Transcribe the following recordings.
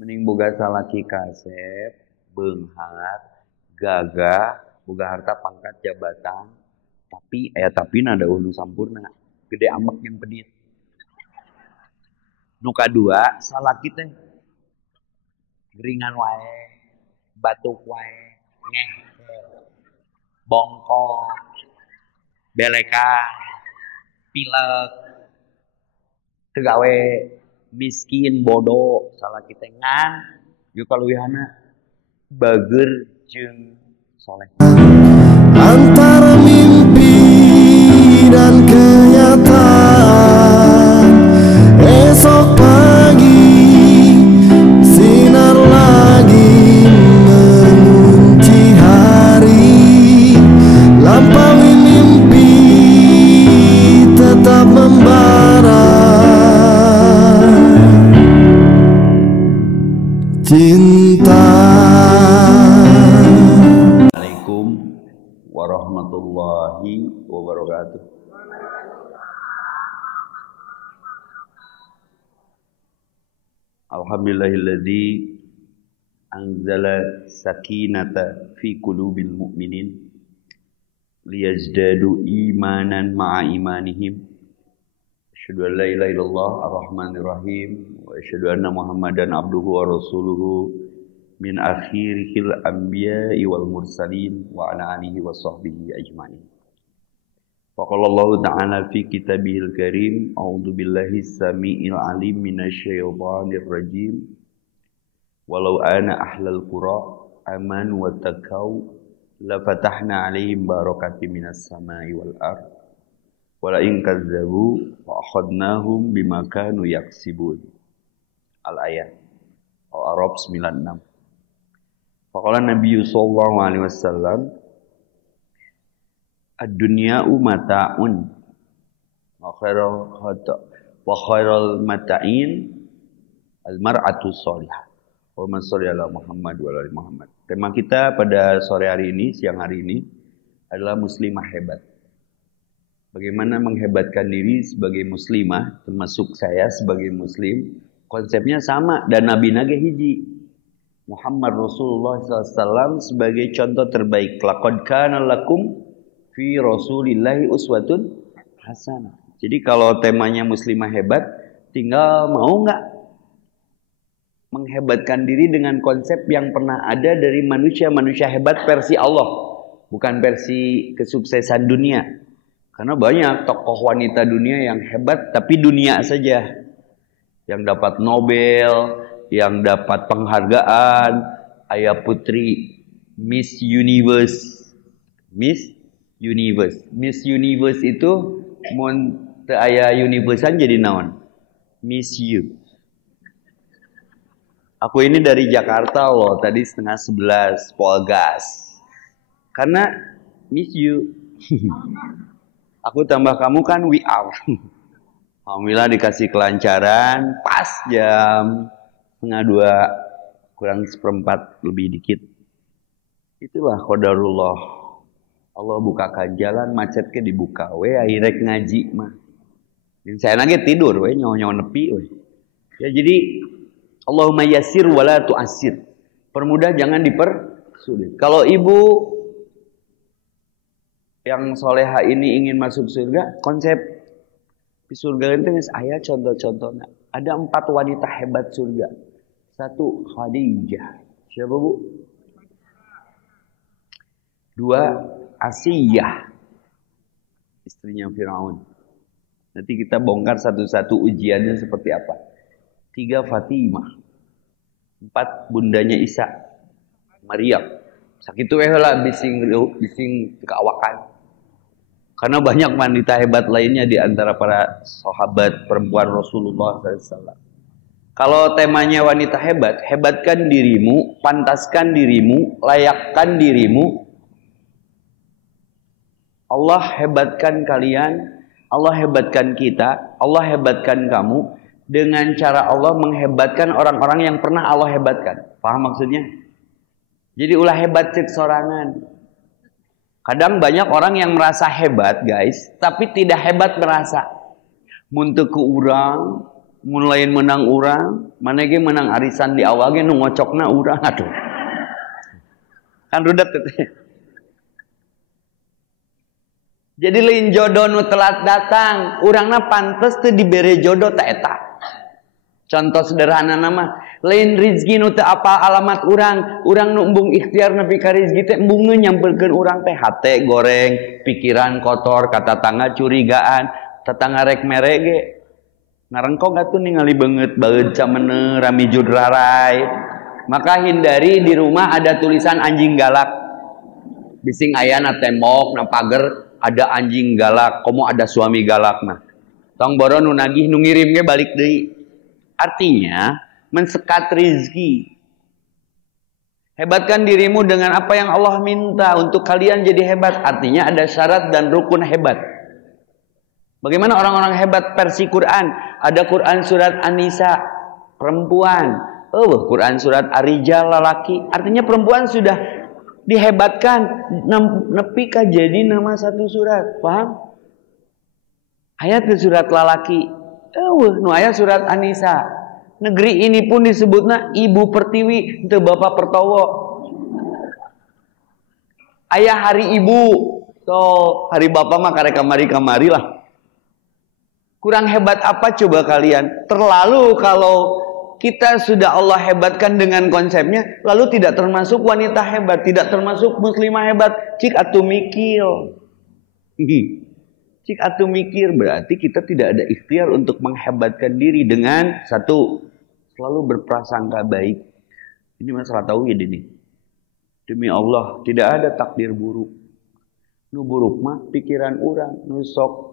Mending boga salaki kasep, beunghar, gagah, boga harta pangkat jabatan, tapi nada ulu sampurna, gede amek yang pedit. Nu kadua, salaki teh geringan wae, batuk wae, ngeh, bongkok, belekan, pilek, tegawe miskin bodoh salaki teh ngan yuk kaluwihana bager jeung soleh. Antara mimpi dan kenyataan, esok pagi sinar lagi mengunci hari, lampaui mimpi tetap membara, cinta. Assalamualaikum warahmatullahi wabarakatuh. Alhamdulillahilladzi anzala sakinata fi qulubil mu'minin liyazdadu imanan ma'a imanihim. Asyhadu an la ilaha illallah ar-rahmanir rahim wa asyhadu anna Muhammadan abduhu wa rasuluhu min akhiril anbiya'i wal mursalin wa ala alihi wa sahbihi ajma'in. Faqala Allah ta'ala fi kitabihil karim, a'udzu billahi samii'il alim minasyaitonir rajim. Walau ana ahlal qura amanu wattaqau la fatahna 'alaihim barakatin minas sama'i wal ardh. Wala in kadzdzabu fa akhadnahum bima kanu yaksibun. Al-ayat Al-A'raf 96. Faqala Nabi sallallahu alaihi wasallam, ad-dunya'u mata'un wa khairal mata'in al-mar'atu shalihah. Wa man shallallahu ala Muhammad wa ala Muhammad. Tema kita pada sore hari ini, siang hari ini adalah muslimah hebat. Bagaimana menghebatkan diri sebagai muslimah, termasuk saya sebagai muslim, konsepnya sama dan Nabi nage hiji. Muhammad Rasulullah SAW sebagai contoh terbaik. Laqad kana lakum fi Rasulillahi uswatun hasanah. Jadi kalau temanya muslimah hebat, tinggal mau nggak menghebatkan diri dengan konsep yang pernah ada dari manusia-manusia hebat versi Allah, bukan versi kesuksesan dunia. Karena banyak tokoh wanita dunia yang hebat, tapi dunia saja. Yang dapat Nobel, yang dapat penghargaan, aya putri Miss Universe. Miss Universe itu mun teu aya universean jadi naon? Miss You. Aku ini dari Jakarta loh, tadi 10:30 Polgas. Karena Miss You. Aku tambah kamu kan we are. Alhamdulillah dikasih kelancaran, pas jam 1:30 kurang 1/4 lebih dikit. Itulah qadarullah. Allah bukakan jalan, macet ke dibuka we akhirnya ngaji mah. Dan saya lagi tidur we nyawa nepi we. Ya jadi Allahumma yassir wala tu'assir. Permudah jangan dipersulit. Kalau ibu yang soleha ini ingin masuk surga, konsep di surga itu aya contoh-contohnya. Ada 4 wanita hebat surga. 1 Khadijah. Siapa bu? 2 Asiyah, istrinya Firaun. Nanti kita bongkar satu-satu ujiannya seperti apa. 3 Fatimah. 4 bundanya Isa, Maryam. Sakitu lah bising keawakan. Karena banyak wanita hebat lainnya di antara para sahabat perempuan Rasulullah SAW. Kalau temanya wanita hebat, hebatkan dirimu, pantaskan dirimu, layakkan dirimu. Allah hebatkan kalian, Allah hebatkan kita, Allah hebatkan kamu dengan cara Allah menghebatkan orang-orang yang pernah Allah hebatkan. Paham maksudnya? Jadi ulah hebat cek sorangan. Kadang banyak orang yang merasa hebat guys, tapi tidak hebat merasa. Mun teu ku urang, Mulai menang urang, mana ge menang arisan di awal ge nu ngocokna urang atuh. Kan rudet teh. Jadi lain jodoh nu telat datang, urangna pantes teu dibere jodoh ta eta. Contoh sederhana nama, lain rezeki nu teu apal alamat urang nu embung ikhtiar nepi ka rezeki teh embung nyampeukeun urang teh hate goreng, pikiran kotor, kata tangga curigaan, tetangga rek mere ge ngarengkong atuh ningali beungeut baeud camene rami judrarai. Maka hindari di rumah ada tulisan anjing galak. Bising aya na tembok na pager ada anjing galak, komo ada suami galak mah. Tong boro nu nagih nu ngirim ge balik deui. Artinya mensekat rezeki. Hebatkan dirimu dengan apa yang Allah minta untuk kalian jadi hebat. Artinya ada syarat dan rukun hebat. Bagaimana orang-orang hebat versi Quran? Ada Quran surat An-Nisa perempuan, Quran surat Ar-Rijal lelaki. Artinya perempuan sudah dihebatkan nepi ka jadi nama satu surat. Paham? Ayat ke surat lelaki. Nu aya surat An-Nisa. Negeri ini pun disebutna ibu pertiwi, teu bapak pertowo. Aya hari ibu. So, hari bapak mah karek kamari-kamari lah. Kurang hebat apa coba kalian? Terlalu kalau kita sudah Allah hebatkan dengan konsepnya, lalu tidak termasuk wanita hebat, tidak termasuk muslimah hebat. Cik atuh mikir. Cik atuh mikir berarti kita tidak ada ikhtiar untuk menghebatkan diri dengan satu, selalu berprasangka baik. Ini masalah tauhid ini. Demi Allah, tidak ada takdir buruk. Nu buruk mah pikiran orang, nu sok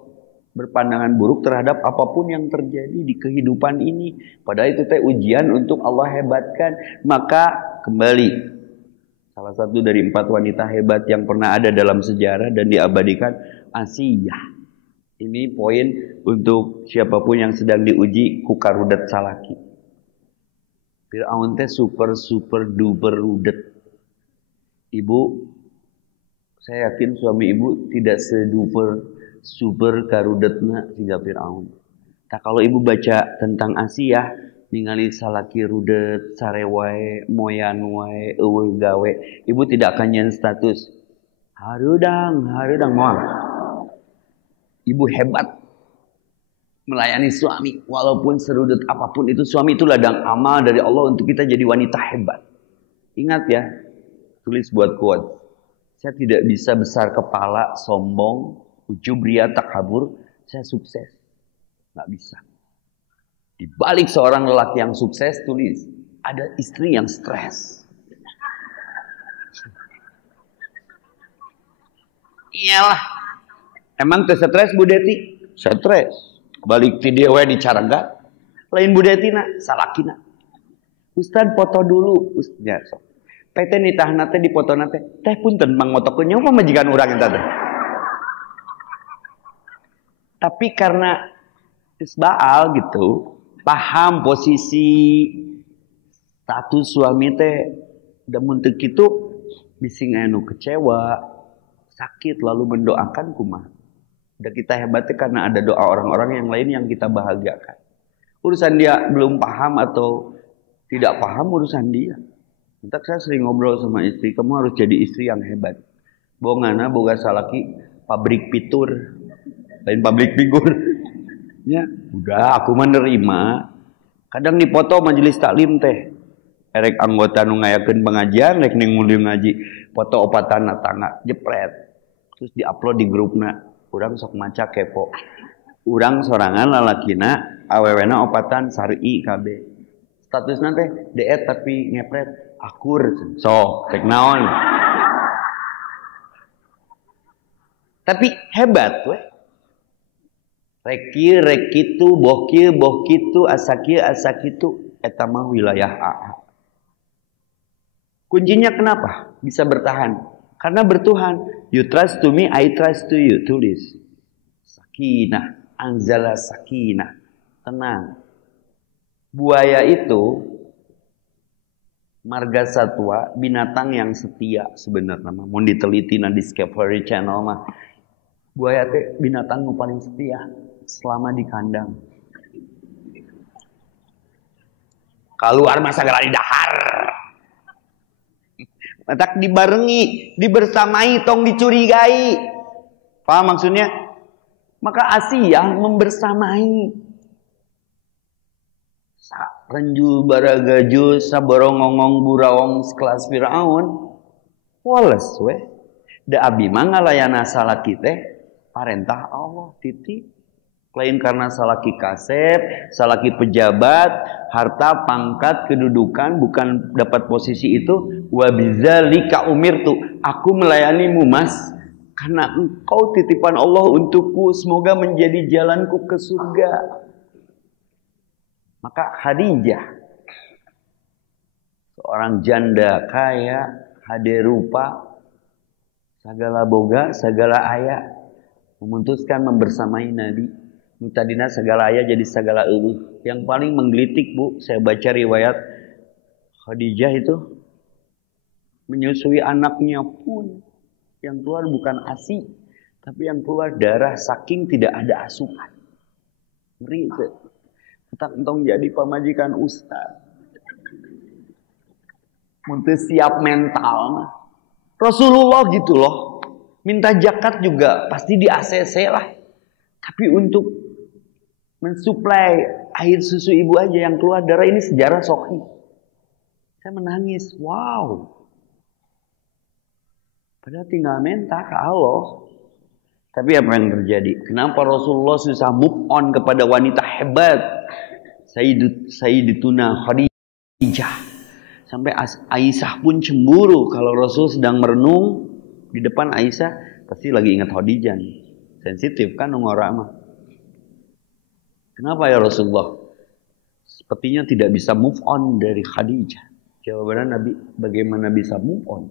berpandangan buruk terhadap apapun yang terjadi di kehidupan ini. Padahal itu teh ujian untuk Allah hebatkan. Maka kembali, salah satu dari 4 wanita hebat yang pernah ada dalam sejarah dan diabadikan, Asiyah. Ini poin untuk siapapun yang sedang diuji ku karudet salaki. Fir'aun teh super duper rudet. Ibu, saya yakin suami ibu tidak super karudetna siga Fir'aun. Tak kalau ibu baca tentang Asiyah, ningali salaki rudet, sarewae, moyan wae, eueuh gawe, ibu tidak akan nyen status harudang moal. Ibu hebat melayani suami walaupun serudet apapun itu, suami itu ladang amal dari Allah untuk kita jadi wanita hebat. Ingat ya, tulis buat quote. Saya tidak bisa besar kepala, sombong, ujub, ria, takabur, saya sukses. Nggak bisa. Di balik seorang lelaki yang sukses, tulis, ada istri yang stres. Iyalah. Emang teu stres Bu Deti? Stres. Balik ti dia we dicaraga. Lain Bu Detina, salakina. Ustad foto dulu, Ustad. So. PT nitahna teh dipotona teh. Teh punten mang motokeun nyawa majikan urang eta teh. Tapi karena isbaal gitu, paham posisi status suami teh, da mun teu kitu bising anu kecewa, sakit lalu mendoakan kumaha. Udah kita hebatnya karena ada doa orang-orang yang lain yang kita bahagiakan. Urusan dia belum paham atau tidak paham urusan dia. Entar saya sering ngobrol sama istri, kamu harus jadi istri yang hebat. Bongana boga salaki pabrik pitur, lain pabrik figur. Ya, udah aku menerima. Kadang dipoto majelis taklim teh. Erek anggota nu ngayakeun pengajian rek ning mulih ngaji, foto opatan tangga jepret. Terus diupload di grupna. Urang sok maca kepo. Urang sorangan lalakina awewena opatan sari KB. Statusna teh deet tapi ngepret akur. So, cek naon. Tapi hebat we. Rek kitu, boh kitu, asa kitu eta mah wilayah AA. Kuncinya kenapa bisa bertahan? Karena bertuhan. You trust to me, I trust to you. Tulis. Sakinah. Anzala sakinah. Tenang. Buaya itu marga satwa, binatang yang setia sebenarnya. Mau diteliti na Discovery Channel mah. Buaya itu binatang yang paling setia selama di kandang. Keluar masa segala di dahar. Matak dibarengi, dibersamai, tong dicurigai. Paham maksudnya? Maka Asiyah membersamai. Renjul baragaju saborongongong burawong sekelas Firaun. Wales weh. Da abi mah ngalayana salaki teh parentah Allah titip. Lain karena salaki kasep, salaki pejabat, harta, pangkat, kedudukan, bukan dapat posisi itu. Wa bidzalika umirtu, aku melayanimu mas, karena engkau titipan Allah untukku, semoga menjadi jalanku ke surga. Maka Khadijah, seorang janda kaya, hade rupa, segala boga, segala ayah, memutuskan membersamai Nabi. Tadina segala ayah jadi segala eueuh. Yang paling menggelitik Bu, saya baca riwayat Khadijah itu menyusui anaknya pun yang keluar bukan ASI, tapi yang keluar darah saking tidak ada asupan. Ngeri itu. Kita entong jadi pamajikan ustaz. Muntah siap mental. Rasulullah gitu loh. Minta zakat juga pasti di ACC lah. Tapi untuk mensuplai air susu ibu aja yang keluar darah ini sejarah sahih. Saya menangis. Wow. Padahal tinggal minta ke Allah. Tapi apa yang terjadi? Kenapa Rasulullah susah move on kepada wanita hebat? Sayyidatuna Khadijah. Sampai Aisyah pun cemburu kalau Rasul sedang merenung di depan Aisyah, pasti lagi ingat Khadijah. Sensitif kan ngora mah. Kenapa ya Rasulullah? Sepertinya tidak bisa move on dari Khadijah. Jawabannya Nabi, bagaimana bisa move on?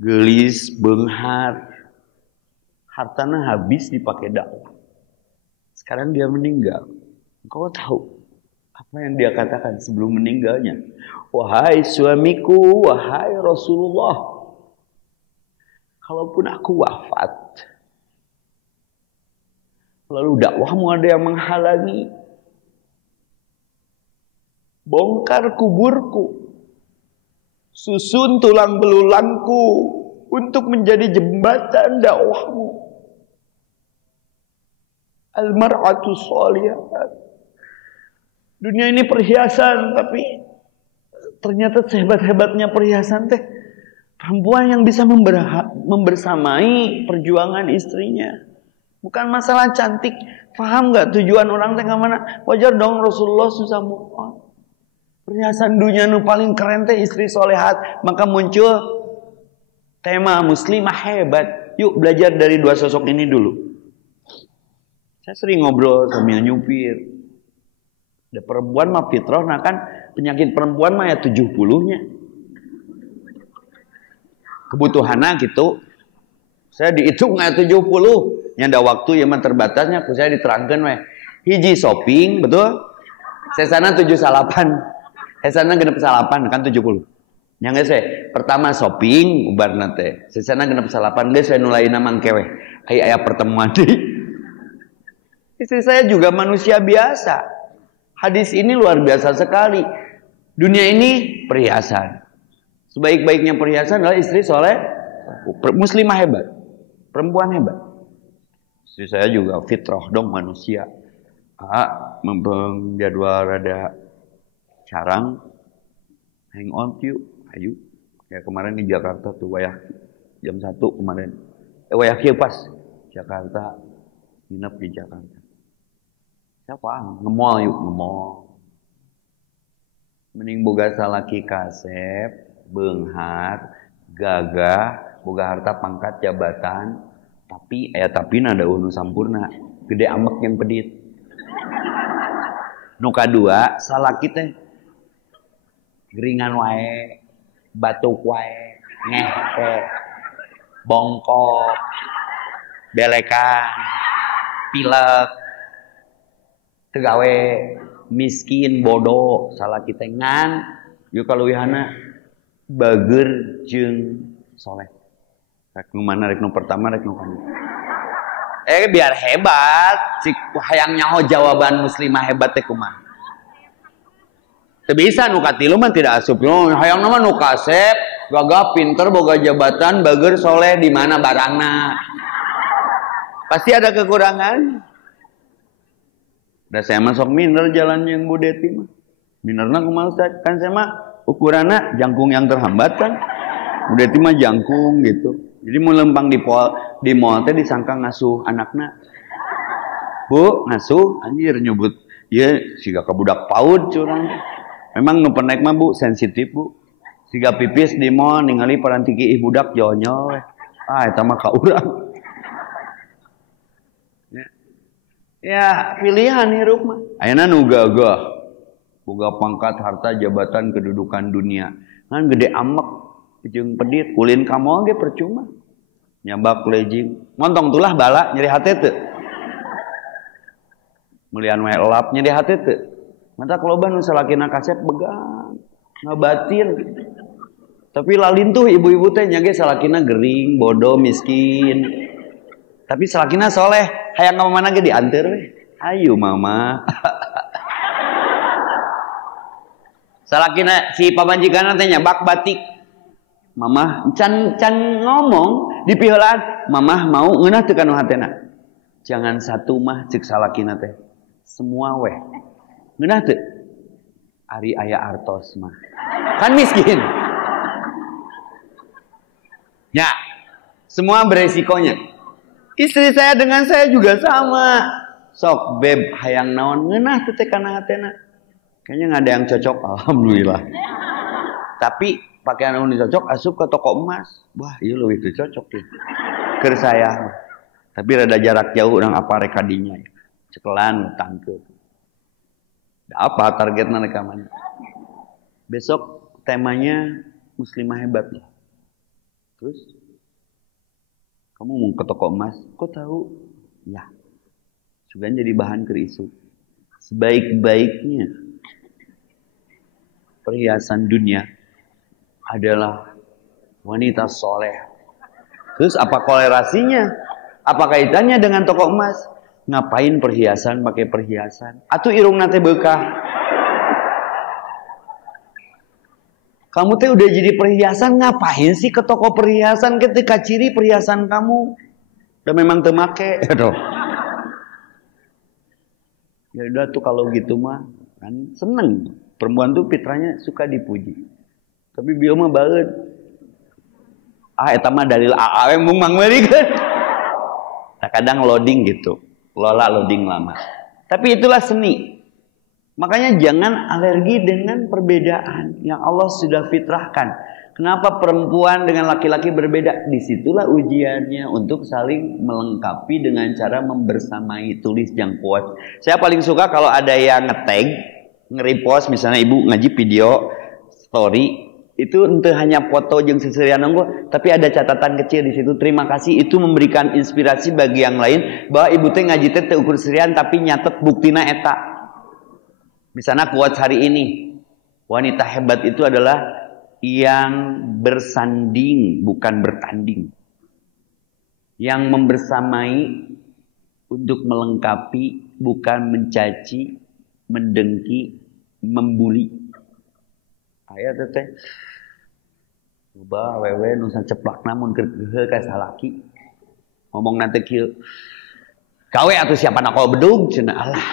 Gelis, benghar, hartanya habis dipakai dakwah. Sekarang dia meninggal. Engkau tahu apa yang dia katakan sebelum meninggalnya? Wahai suamiku, wahai Rasulullah, kalaupun aku wafat, lalu dakwahmu ada yang menghalangi, bongkar kuburku, susun tulang belulangku untuk menjadi jembatan dakwahmu. Al-mar'atu sholihah. Dunia ini perhiasan, tapi ternyata sehebat-hebatnya perhiasan teh perempuan yang bisa membersamai perjuangan istrinya. Bukan masalah cantik. Paham gak tujuan orang teh mana? Wajar dong Rasulullah susah move on. Perhiasan dunia nu paling keren teh istri solehat. Maka muncul tema muslimah hebat. Yuk belajar dari dua sosok ini dulu. Saya sering ngobrol sambil nyupir. Ada perempuan mah fitrah, nah kan penyakit perempuan mah ya 70-nya. Kebutuhannya gitu. Saya dihitung nggak 70. Yang ada waktu yang terbatasnya, aku saya diterangkan weh. Hiji shopping, betul? Saya sana 78. Saya sana genep salapan kan 70. Yang saya pertama shopping ubar nate. Saya sana genep salapan guys saya nulaina mangkewe. Aya pertemuan deui. Istri saya juga manusia biasa. Hadis ini luar biasa sekali. Dunia ini perhiasan. Sebaik-baiknya perhiasan adalah istri soleh, muslimah hebat, perempuan hebat. Istri saya juga fitrah dong manusia. Membeng jadwal rada carang, hang on yuk, ayo. Ya kemarin di Jakarta tuh wayaki jam 1 kemarin. Wayaki pas Jakarta, nginep di Jakarta. Siapa? Nge-mall yuk, nge-mall. Mending boga salaki kasep, beunghar, gagah, boga harta pangkat jabatan, tapi ada unu sampurna, gede amek yang pedit. Nu kadua, salaki teh geringan wae, batuk wae, ngehke, bongkok, belekan, pilek. Tegawe miskin bodoh salah kita ngan yuk kaluwihana bager jeung soleh. Rek nu mana rek nu pertama rek nu kana. Biar hebat cik hayang nyaho jawaban muslimah hebat teh kumaha. Teu bisa nu katilu mah tidak asup. Hayang nama nu kasep, gagah pinter, boga jabatan, bager soleh di mana barangna. Pasti ada kekurangan. Da saya masuk minder jalan yang Bu Deti mah. Minerna kumaha Ustaz? Kan saya mah ukuranna jangkung yang terhambat kan. Bu Deti mah jangkung gitu. Jadi mau lempang di mall teh disangka ngasuh anakna. Bu, ngasuh anjir nyebut. Ieu siga ka budak PAUD curang. Memang nu penek mah Bu sensitif Bu. Siga pipis di mall ningali parantiki ih budak jonyol. Ah eta mah ka urang. Ya pilihan hirup mah. Ayeuna nu gagah. Boga pangkat, harta, jabatan, kedudukan dunia. Kan gede amek, jeung pedit, ulin ka mall ge percuma. Nyabak lejing. Montong tulah bala nyeri hate teu. Mulian wae elap nyeri hate teu. Mata keloban nu salakina kasep begang, ngabatin. Tapi lalintuh ibu-ibu teh nya ge salakina gering, bodoh, miskin. Tapi salakina soleh, hayang ka mana ge dianteur we. Ayo mama. Salakina si pamanjikana teh nyabak batik. Mamah can ngomong di piheulaan, mamah mau ngeunah teu kanu hatena. Jangan satu mah ceuk salakina teh. Semua weh. Ngeunah teu? Ari aya artos mah. Kan miskin. Ya, semua beresikonya. Istri saya dengan saya juga sama. Sok beb hayang naon ngeunah teh kana hatena. Kayaknya nggak ada yang cocok, alhamdulillah. Tapi pakaian anu cocok asup ke toko emas. Wah, iya leuwih teu cocok tuh. Keur saya. Tapi rada jarak jauh urang apa rek kadinya. Cekelan tangkeu. Apa targetna rek mana? Besok temanya muslimah hebat. Terus kamu mau ke toko emas? Kok tahu? Ya. Sudah jadi bahan ke isu. Sebaik-baiknya perhiasan dunia adalah wanita soleh. Terus apa kolerasinya? Apa kaitannya dengan toko emas? Ngapain perhiasan pakai perhiasan? Atuh irung nate bekah. Kamu teh udah jadi perhiasan, ngapain sih ke toko perhiasan ketika ciri perhiasan kamu udah memang teu make? Aduh. Ya udah tuh kalau gitu mah kan seneng. Perempuan tuh fitrahnya suka dipuji. Tapi bieu mah baeud. Ah eta mah dalil aawe mung mangmeulikeun. Nah, kadang loading gitu. Lola loading lama. Tapi itulah seni. Makanya jangan alergi dengan perbedaan yang Allah sudah fitrahkan. Kenapa perempuan dengan laki-laki berbeda? Disitulah ujiannya untuk saling melengkapi dengan cara membersamai, tulis yang kuat. Saya paling suka kalau ada yang nge-tag, nge-repost, misalnya ibu ngaji video story, itu ente hanya foto jeung seserian nonggo, tapi ada catatan kecil di situ. Terima kasih, itu memberikan inspirasi bagi yang lain bahwa ibu teh ngaji teh ukur serian tapi nyatet buktina eta. Misalnya quotes hari ini, wanita hebat itu adalah yang bersanding bukan bertanding, yang membersamai untuk melengkapi bukan mencaci, mendengki, membuli. Aya teh ubah wewe nu saceplak namun keur ka salaki ngomong nanti kieu gawe atuh siapa nak bedug cenah Allah.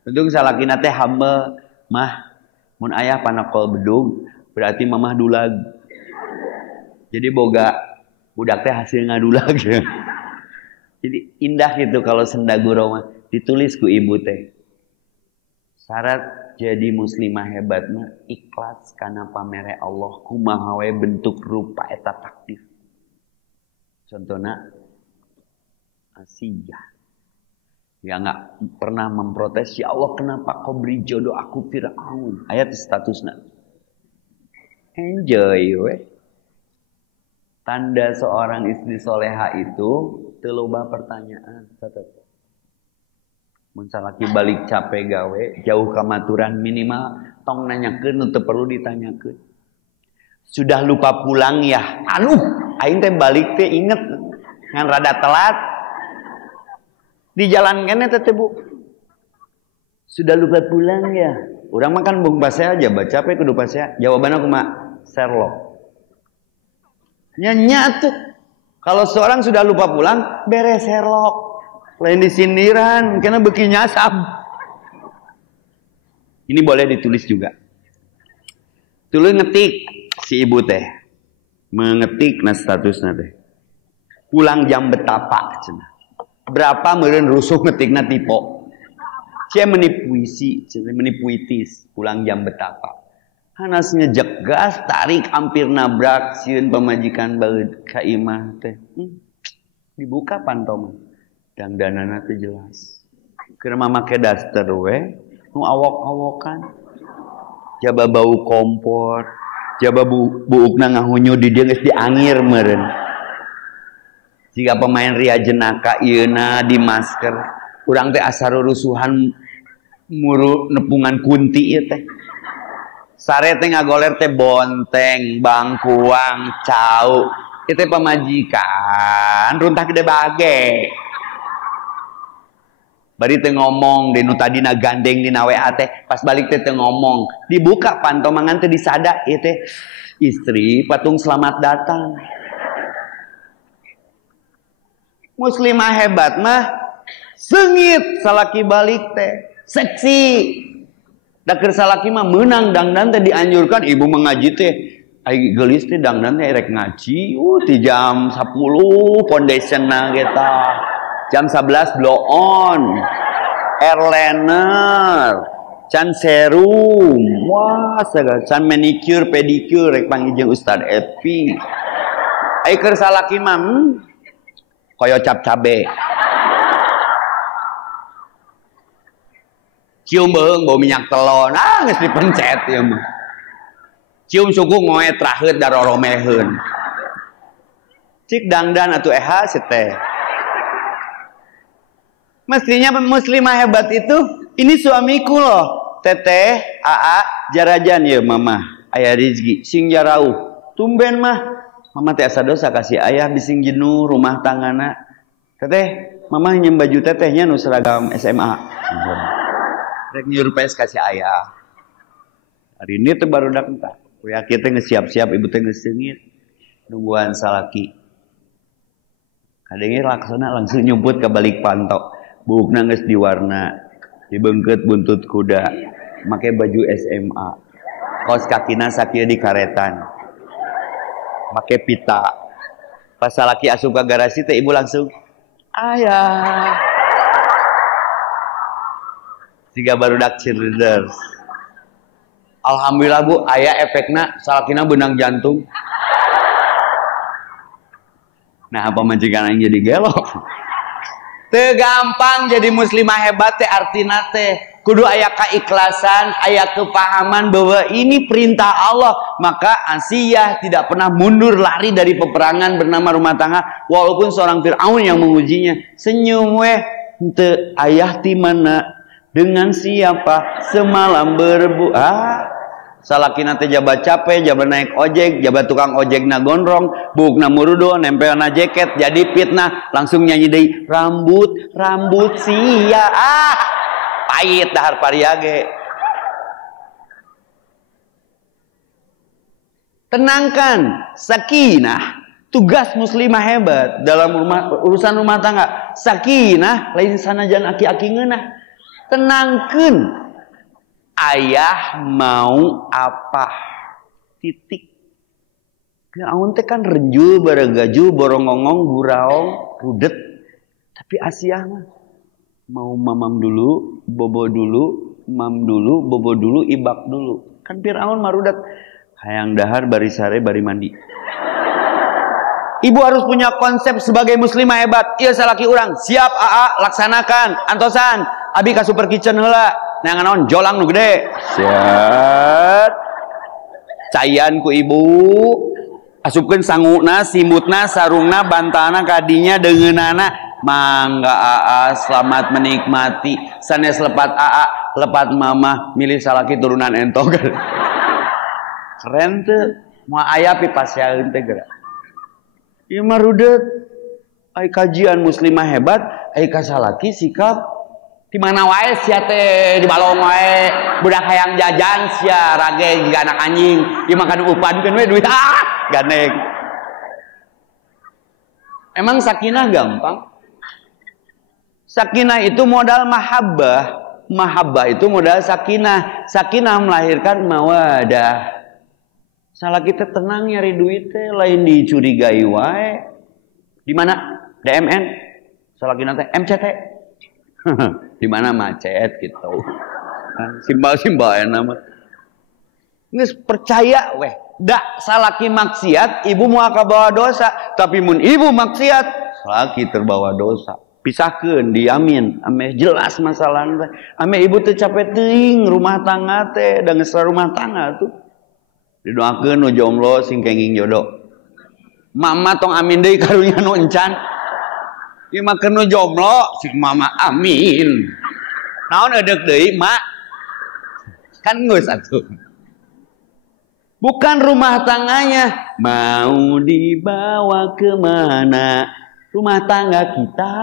Bedug salakina teh hamba mah mun aya panakol bedug berarti mamah dulag. Jadi boga budak teh hasil ngadulag. Jadi indah gitu kalau senda gurau mah ditulis ku ibu teh. Syarat jadi muslimah hebat mah ikhlas kana pamere Allah kumaha we bentuk rupa eta takdir. Contohna Asiyah. Ya nggak pernah memprotes, ya Allah kenapa kau beri jodoh aku Fir'aun. Ayat statusnya. Enjoy we. Tanda seorang istri soleha itu teu loba pertanyaan. Mun salaki balik capek gawe, jauh kamaturan minimal tong nanyakeun nu teu perlu ditanyakeun. Sudah lupa pulang ya. Aing teh balik teh inget ngan rada telat. Di jalan kene teh Bu. Sudah lupa pulang ya? Orang makan bung pasea aja, baca apa kudu pasea? Jawaban aku mah Sherlock. Nyanyi tuh. Kalau seorang sudah lupa pulang, beres Sherlock. Lain disindiran, karena beki nyasam. Ini boleh ditulis juga. Tulis ngetik si ibu teh. Mengetik na statusna teh. Pulang jam betapa cenah. Berapa meureun rusuh ngetikna tipe. Cia menipuisi, menipuitis, pulang jam betapa. Hanas ngejek gas, tarik hampir nabrak, sieun pamajikan baeud ka imah teh. Dibuka pantoma. Dangdanana teh jelas. Keur mamake daster we, nu awok-awokan. Jaba bau kompor, jaba buukna ngahunyu di dieu geus diangir meureun. Jika pemain Ria Jenaka ieuna di masker. Urang teh asa rusuhan muru nepungan kunti ieu teh. Sare teh ngagoler teh bonteng, bangkuang, cau. Ieu teh pamajikan, runtah gede bage. Bari teh ngomong di nu tadina gandeng dina WA teh, pas balik teh ngomong, dibuka pantomangan teh disada ieu teh istri patung selamat datang. Muslimah hebat mah seungit salaki balik teh seksi. Da keur salaki mah meunang dangdan teh dianjurkan ibu mengaji teh ai geulis teh dangdan teh rek ngaji ti jam 10 foundationna kita. Jam 11 blow on. Airliner, can serum. Wah, segala can manicure, pedicure rek panggil Ustaz Epi. Ai keur salaki mah koyo cap cabe. Cium beung bau minyak telon, geus dipencet ieu mah. Cium suku ngoe traheut daroromeheun. Cik dangdan atuh eha teh. Mestinya muslimah hebat itu, ini suamiku loh. Teteh, aa, jarajan ya mama. Ayah rizki, sing jarauh. Tumben mah. Mama teh asa dosa kasih ayah bising jenuh rumah tanggana. Teteh, mama nyem baju tetehnya nu seragam SMA. Rek nyurpes kasih ayah. Hari ini teh baru dak entah. Kuya kita ngesiap-siap ibu teh ngeseungit. Nungguan salaki. Kadenge laksana langsung nyumput ke balik pantok. Buukna geus diwarna, dibeungkeut buntut kuda, make baju SMA. Kaos kakina sakieu di karetan. Make pita. Pas salaki asup ka garasi teh ibu langsung, "Ayah." Siga barudak cheerleaders. Alhamdulillah Bu, aya efekna salakina beunang jantung. Nah, apa majikan aing jadi gelo? Teu gampang jadi muslimah hebat teh artina teh kudu aya keikhlasan, aya kepahaman bahwa ini perintah Allah. Maka Asiyah tidak pernah mundur lari dari peperangan bernama rumah tangga walaupun seorang Firaun yang mengujinya. Senyum weh, henteu ayah ti mana dengan siapa semalam berbu salakina teh jabat capek, jabat naik ojek, jabat tukang ojek na gondrong, buukna murudo, nempel na jaket, jadi fitnah, langsung nyanyi deui rambut sia. Pahit dahar pariage. Tenangkan, sakinah. Tugas muslimah hebat dalam urusan rumah tangga. Sakinah, lain sanajan aki-aki ngeunah. Tenangkeun. Ayah mau apa? Titik. Firaun teh kan renjul, baregaju, borongongong, buraong, rudet. Tapi Asiyah mah mau mamam dulu, bobo dulu, mam dulu, bobo dulu, ibak dulu. Kan Firaun mah rudet. Hayang dahar bari sare bari mandi. Ibu harus punya konsep sebagai muslimah hebat. Ieu salaki urang, siap aa, laksanakan. Antosan, abi ka super kitchen heula. Neangan naon jolang nu gede. Siap. Cayan ku ibu. Asupkeun sanguna, simutna, sarungna, bantana, kadinya, deungeunana. Mangga aa, selamat menikmati. Sanes lepat aa, lepat mama, milih salaki turunan entog. Keren teu. Moal aya pipasyaeun teh geura. Ieu mah rudet. Ai kajian muslimah hebat, ai ka salaki sikap Di mana wae sia teh di balong wae budak hayang jajan sia rage juga anak anjing dimakan upankeun we duit gandeng. Emang sakinah gampang? Sakinah itu modal mahabbah. Mahabbah itu modal sakinah. Sakinah melahirkan mawadah. Salah kita tenang nyari duit teh lain dicurigai wae. Di mana? DMN. Salah kita teh MCT. Di mana macet gitu. Simbal-simbal nama. Geus percaya weh. Da salaki maksiat ibu mau kabawa dosa, tapi mun ibu maksiat salaki terbawa dosa. Pisahkeun diamin ame jelas masalahna. Ame ibu teh capek teuing rumah tangga teh da geus rumah tangga tuh. Didoakeun nu jomblo sing kenging jodoh. Mama tong amin deui karunya nu encan. Ieu mah keur nu jomblo sing mama amin. Naon edeuk deui mak? Kan geus atuh. Bukan rumah tangganya mau dibawa kemana rumah tangga kita.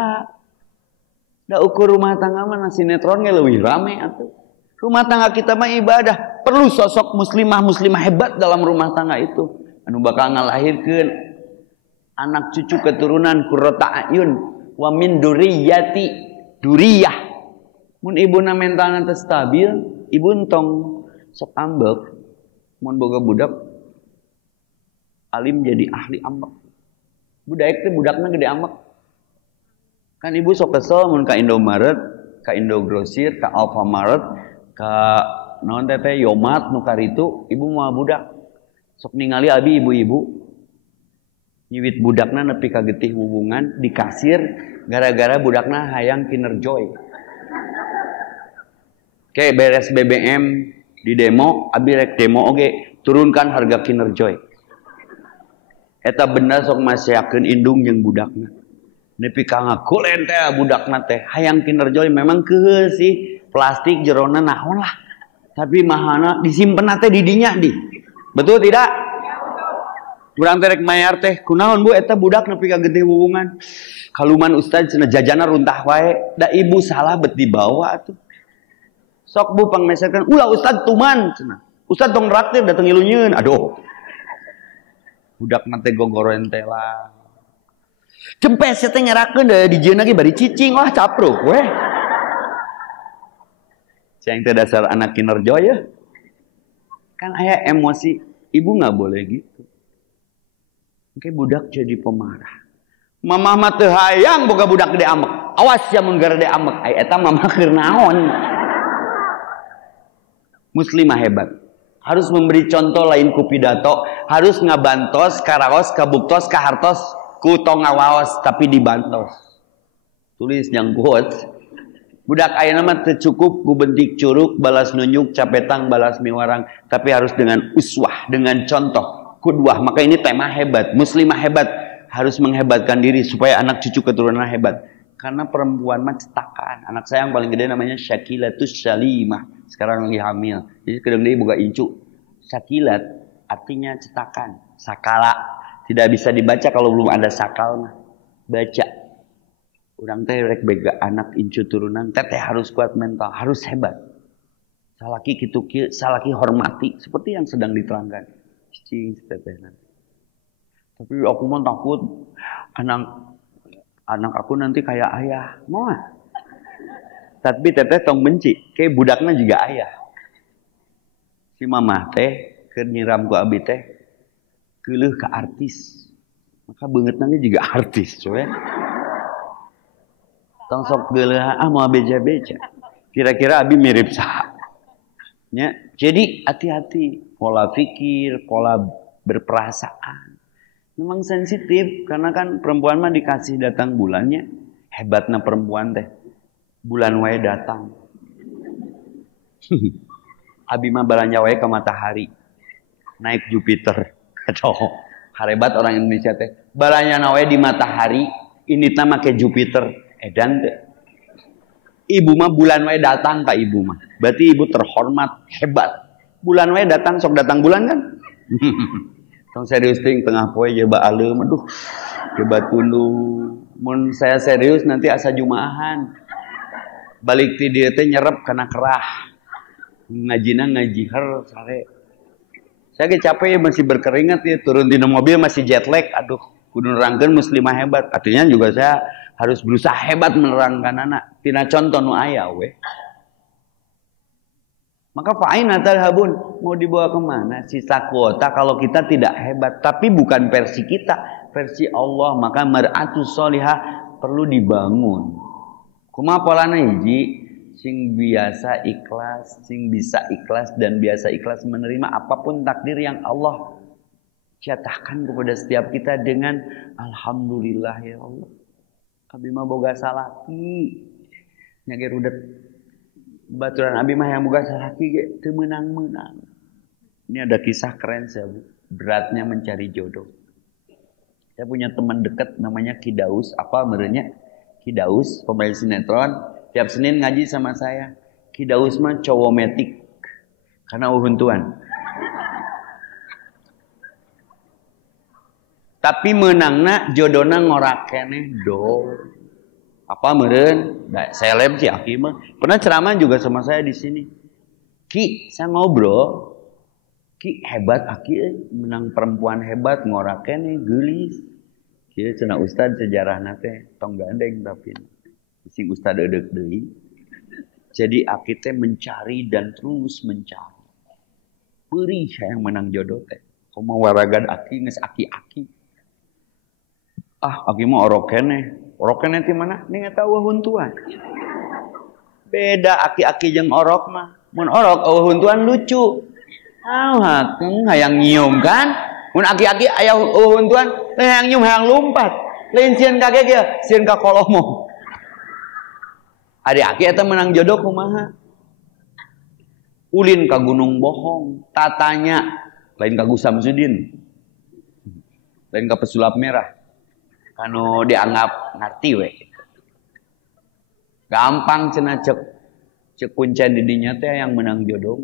Da ukur rumah tangga mah sinetron ge leuwih rame atuh. Rumah tangga kita mah ibadah. Perlu sosok muslimah hebat dalam rumah tangga itu. Anu bakal ngalahirkeun anak cucu keturunan qurrata ayun wa min duriyati duriyah. Mun ibuna mentalna teu stabil, ibu entong sok ambek. Mun boga budak alim jadi ahli ambek. Budak teh budakna gede ambek. Kan ibu sok kesel mun ka Indomaret, ka Indogrosir, ka Alfamaret, ka naon teh Yomat nu karitu, ibu moal budak. Sok ningali abi ibu-ibu nyiwit budakna nepi ka getih hubungan di kasir gara-gara budakna hayang kinerjoy. Oke, beres BBM di demo, abi rek demo oge turunkan harga kinerjoy. Eta benda sok masyakeun indung jeung budakna. Nepi ka ngakulen teh budakna teh hayang kinerjoy memang keuheul sih plastik jerona naon lah. Tapi mahana disimpen teh di dinya di. Betul tidak? Urang teh rek mayar teh kunaon Bu eta budak nepi ka gede hubungan. Kaluman ustaz cenah jajana runtah wae. Da ibu salah bet dibawa atuh. Sok Bu pangmeserkeun ulah ustaz tuman cenah. Ustaz tong traktir dateng ilunyeun. Aduh. Budak nanti gogoren teh lah. Jempes teh nyerakeun da dijieun lagi bari cicing wah capruk weh. Ceng teh dasar anak kinerjoy ya. Kan aya emosi, ibu nggak boleh gitu. Oke budak jadi pemarah. Mamah mah teu hayang boga budak gede amek. Awas ya mun gede amek. Ai eta mamah keur naon. Muslimah hebat. Harus memberi contoh lain ku pidato, harus ngabantos, karaos, kabuktos, kahartos, ku tong ngawaos tapi dibantos. Tulis yang quotes. Budak ayeuna mah teu cukup ku bentik curug, balas nunjuk, capetang, balas miwarang, tapi harus dengan uswah, dengan contoh, kudwah. Maka ini tema hebat, muslimah hebat, harus menghebatkan diri supaya anak cucu keturunan hebat. Karena perempuan mah cetakan. Anak saya yang paling gede namanya Syakilatus Salimah. Sekarang lagi hamil. Jadi kedeng dia boga incu. Syakilat artinya cetakan. Sakala tidak bisa dibaca kalau belum ada sakal mah. Baca. Urang teh rek bega anak incu turunan teteh harus kuat mental, harus hebat. Salaki kitu kieu, salaki hormati seperti yang sedang diterangkan. Cing teteh nanti. Tapi aku mah takut anak aku nanti kayak ayah. Mau gak? Tapi teteh tong benci. Kayak budaknya juga ayah. Si mamah teh keur nyiram ku abi teh keuleuh ka artis. Maka beungeutna juga artis, coy. Tong sok geuleuh moal beja-beja. Kira-kira abi mirip saha? Ya, jadi hati-hati pola pikir, pola berperasaan. Memang sensitif karena kan perempuan mah dikasih datang bulannya. Hebatnya perempuan teh. Bulan wae datang. Abi mah balanja wae ka matahari. Naik Jupiter. Aduh, harebat orang Indonesia teh. Balanja wae di matahari, ini teh make Jupiter. Edan teh. Ibu mah bulan wae datang ka ibu mah. Berarti ibu terhormat, hebat. Bulan wae datang, sok datang bulan kan? Tong serius ting tengah poe jeba alem, aduh. Jeba tulu. Mun saya serius nanti asa jumaahan. balik ti dieu teh nyerep kana kerah. Ngajina ngaji har sare. Saya ge capek masih berkeringat ya, turun di mobil masih jet lag. Aduh, kudu nerangkeun muslimah hebat. Artinya juga saya harus berusaha hebat menerangkan anak. Tina contoh nu aya we. Maka fa'ina talhabun, mau dibawa kemana? Sisa kuota kalau kita tidak hebat. Tapi bukan versi kita, versi Allah. Maka mar'atus sholihah perlu dibangun. Kumaha polana hiji? Sing biasa ikhlas, sing bisa ikhlas dan biasa ikhlas menerima apapun takdir yang Allah jatahkan kepada setiap kita dengan alhamdulillah ya Allah. Abi mah boga salaki. Nya ge rudet. Baturan abi mah yang boga salaki ge teu meunang-meunang. Ini ada kisah keren saya, Bu. Beratnya mencari jodoh. Saya punya teman dekat namanya Kidaus, apa merenya? Kidaus, pemain sinetron. Tiap Senin ngaji sama saya. Kidaus mah cowok metik karena uhuntuan. Tapi menangna jodona ngorak keneh do. Apa meureun? Da seleb si Aki mah. Pernah ceramah juga sama saya di sini. Ki, saya ngobrol. Ki hebat Aki menang perempuan hebat ngorak keneh geulis. Kieu cenah ustad sejarahna teh tong gandeng tapi sing ustad eudeuh deui. Jadi Aki teh mencari dan terus mencari. Beurih yang menang jodoh teh. Komo waragad Aki geus aki-aki. Ah, Aki mah orok keneh. Orok keneh ti mana? Ning eta huntuan. Beda aki-aki jeung orok mah. Mun orok huntuan lucu. Hakeng hayang nyium kan? Mun aki-aki aya huntuan hayang nyium hayang lompat. Lain sieun ka ge sieun ka kolomo. Adi Aki eta menang jodoh kumaha? Ulin ka Gunung Bohong, tatanya lain ka Gus Samsudin. Lain ka pesulap merah. Kanu dianggap ngarti we. Gampang cenah cek kuncen di dinya teh yang menang jodoh.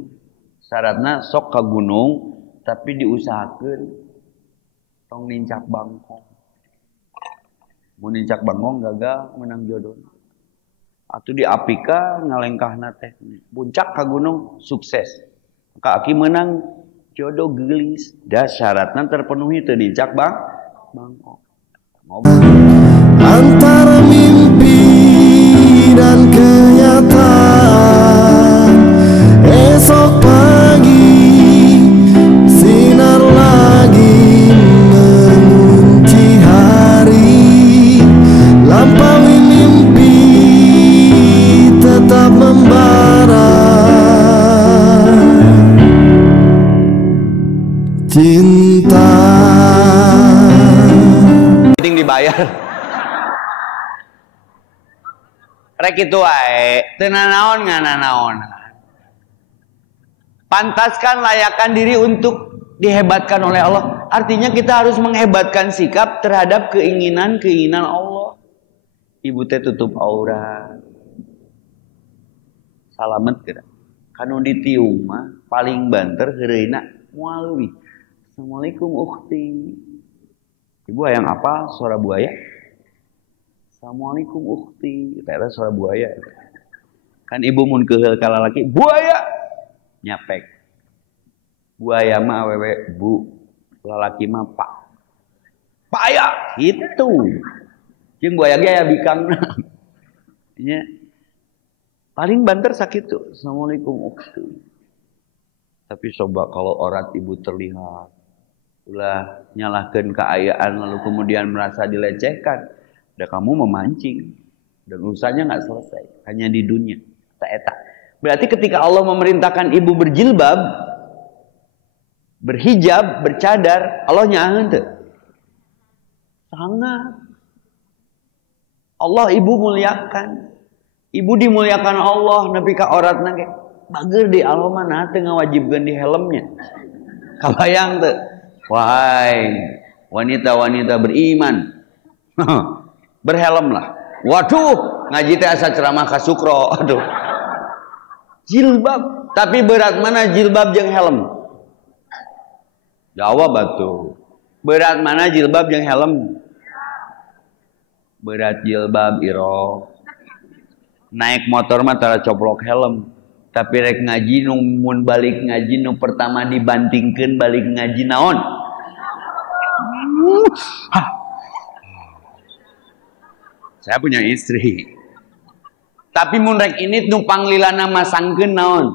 Syaratna sok ka gunung tapi diusahakeun tong nincak bangkong. Mun nincak bangkong gagal menang jodoh. Atuh di apika ngalengkahna teh puncak ka gunung sukses. Maka Aki menang jodoh geulis. Da syaratna terpenuhi teu dincak bangkong. Antara mimpi dan kenyataan, esok pagi sinar lagi mengunci hari. Lampaui mimpi tetap membara. Cinta dibayar. Rek itu wae, teu nanaon ngananaon. Pantaskan, layakkan diri untuk dihebatkan oleh Allah. Artinya kita harus menghebatkan sikap terhadap keinginan-keinginan Allah. Ibu teh tutup aurat. Salamet geura. Kanu ditium mah paling banter heureuna moal leuwih. Assalamualaikum ukhti. Ibu hayang apa suara buaya? Assalamualaikum ukhti. Eta suara buaya. Kan ibu mun keheul ka lalaki, buaya. Nyapek. Buaya mah awewe bu, lalaki mah pak. Paya gitu. Jeung buaya ge aya bikangna. Nya paling banter sakitu. Assalamualaikum ukhti. Tapi coba kalau aurat ibu terlihat, ulah nyalahkan keayaan lalu kemudian merasa dilecehkan, dan kamu memancing dan urusannya nggak selesai hanya di dunia. Tak. Berarti ketika Allah memerintahkan ibu berjilbab, berhijab, bercadar, Allah nyaheun teu? Sangat. Allah ibu muliakan, ibu dimuliakan Allah nepi ka auratna ge. Bager di Allah mah nah teu ngawajibkeun di helmnya. Kabayang teu? Wahai wanita-wanita beriman, berhelmlah. Waduh, ngaji teh asa ceramah ka Sukro. Aduh. Jilbab, tapi berat mana jilbab jeung helm? Jawab atuh. Berat mana jilbab jeung helm? Berat jilbab iroh. naik motor mah tara coplok helm. Tapi rek ngaji mun balik ngaji nu pertama dibandingkeun balik ngaji naon? Saya punya istri. Tapi mun rek ini numpang lilana masangkeun naon?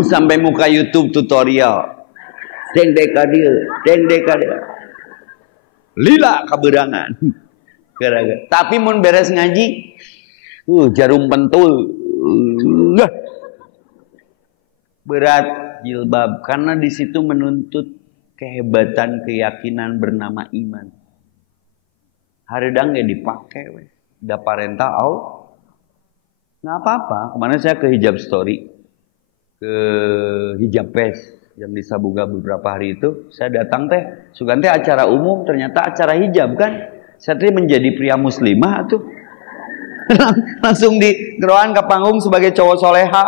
Sampai muka YouTube tutorial. Deng deka dia, deng deka dia. Lila kaberangan. Gara-gara. Tapi mun beres ngaji, jarum pentul. Berat jilbab karena di situ menuntut kehebatan keyakinan bernama iman. Hareudang ge dipake we. Da parentah Allah. Nggak apa-apa. Kemana saya ke hijab story, ke hijab fest yang di Sabuga beberapa hari itu, saya datang teh, sugan teh acara umum, ternyata acara hijab kan. Saya teh menjadi pria muslimah tuh. Langsung digeroan ke panggung sebagai cowok soleha.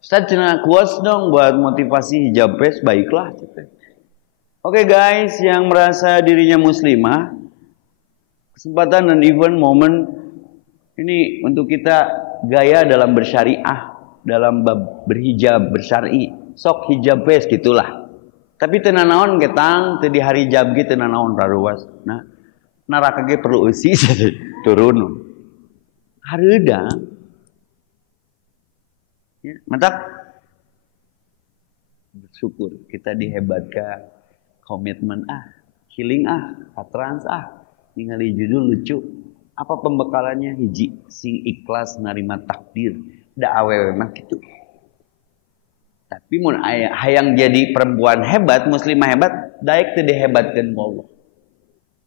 Ustaz cenah kuas dong buat motivasi hijab fest, baiklah. Oke guys, yang merasa dirinya muslimah, kesempatan dan event momen ini untuk kita gaya dalam bersyariah, dalam bab berhijab, bersyar'i, sok hijab fest gitulah. Tapi teu nanaon ketang teu di hari hijab ge teu nanaon raruas. Nah, neraka ge perlu eusi turun. Hareudang. Ya, mantap. Bersyukur kita dihebatkan, komitmen healing patrans ningali judul lucu. Apa pembekalannya? Hiji, sing ikhlas narima takdir. Da awewe mah gitu. Tapi mun hayang jadi perempuan hebat, muslimah hebat, daek teu dihebatkeun ku Allah.